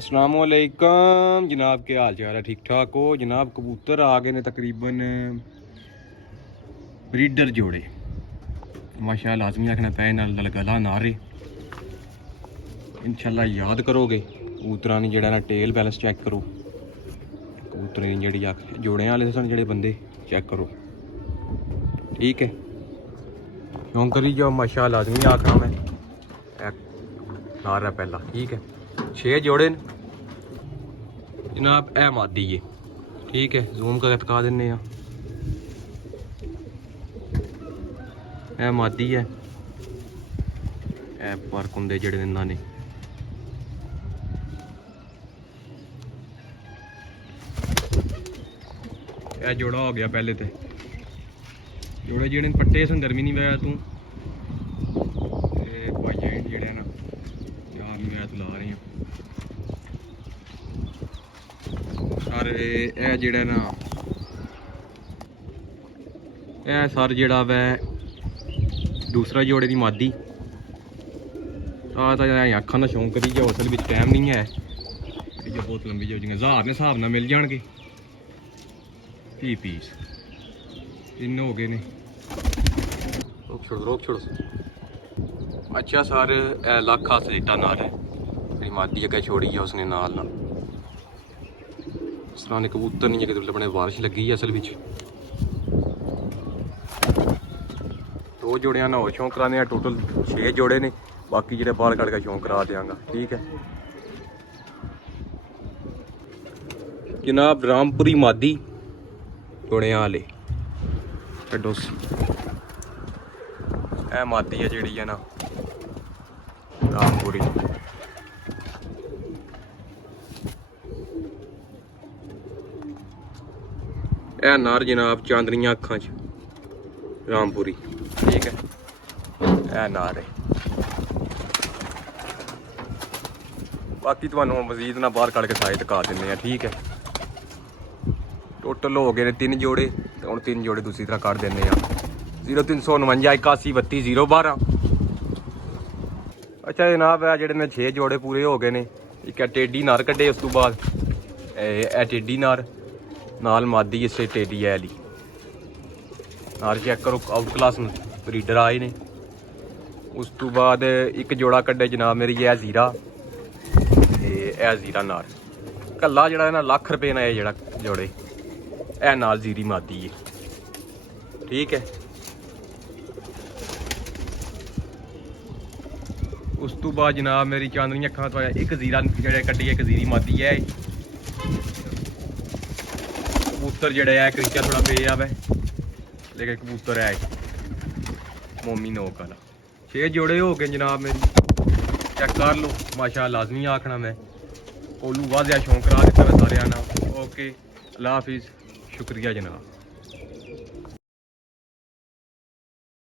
अस्सलाम वालेकुम जनाब, क्या हाल चाल है? ठीक ठाक हो जनाब? कबूतर आ गए ने तकरीबन ब्रीडर जोड़े माशा लाजमी आखना पै नाल गला नारे इंशाल्लाह याद करोगे। कबूतरां दी जेह्ड़ा ना टेल बैलेंस चेक करो, कबूतरें दी जेह्ड़ी जोड़े आह्ले सन जेह्ड़े बंदे चेक करो, ठीक है। शौक करी जाओ माशा लाजमी आखना मैं नार है पहला, ठीक है। 6 जोड़े न जनाब, ए मादी है, ठीक है। जूम करके दिखा देने ए मादी है, ए फर्क होंगे जेह्ड़े इन्हां ने। ए जोड़ा हो गया पहले तो, जोड़े जेह्ड़े पट्टे सन गर्मी नहीं वजह तू भाइया जेह्ड़े ना यार नहीं वजह तू ला रहे हैं सर। ए जेह्ड़ा ना ए सर जेह्ड़ा वै दूसरा जोड़े दी मादी अखां दा शौक करी जाओ, असल बिच टाइम नहीं है, बहुत लंबी जाओ जियां 1000 ने हिसाब नाल मिल जाएंगे 30 पीस। 3 हो गए ने, रोक छोड़ो। अच्छा सर, ए लाखा सलेटा नार है, मेरी मादी अगर छोड़ी है उसने नाल ना इस तरह ने कबूतर नहीं है कि अपने बारिश लगी है असल बिच। 2 जोड़ियां ना और शौक कराने, टोटल 6 जोड़े ने, बाकी जेह्ड़े बाहर कट के शौक करा देंगा, ठीक है जनाब। रामपुरी मादी जोड़े आले छड्डो, ए मादी है जेह्ड़ी है ना रामपुरी। ए नार जनाब चांदनियां अखां च रामपुरी, ठीक है। ए नार है, बाकी तुहानू मजीद ना बाहर कट के सारे दिखा दिन्ने, ठीक है। टोटल हो गए ने 3 जोड़े, तो हम 3 जोड़े दूसरी तरह कट देने 0349 81 32 012। अच्छा जनाब, है जेह्ड़े ने 6 जोड़े पूरे हो गए ने। एक टेडी नार कड्ढे, उस तो बाद ए टेडी नार नाल मादी इस टेडी है ली नार चेक करो, आउट क्लास ब्रीडर आए ने। उस तो बाद एक जोड़ा कड्ढे जनाब मेरी है जीरा, ए जीरा नार कल्ला जेह्ड़ा ना लाख रुपये ना, जेह्ड़ा जोड़े ए नाल जीरी मादी है, ठीक है। उस तो बाद जनाब मेरी चांदनी अखां तो एक जीरा जेह्ड़े कड्ढी, एक जीरी मादी है। कबूतर जेह्ड़ा है क्रिचा थोड़ा पे वै, लेकिन कबूतर है मोमी नोक वाला। 6 जोड़े हो गए जनाब मेरी, चेक कर लो माशा लाजमी आखना मैं। कोलू वाजिया शौक करा दिता मैं सारे ना। ओके, अल्लाह हाफिज़, शुक्रिया जनाब।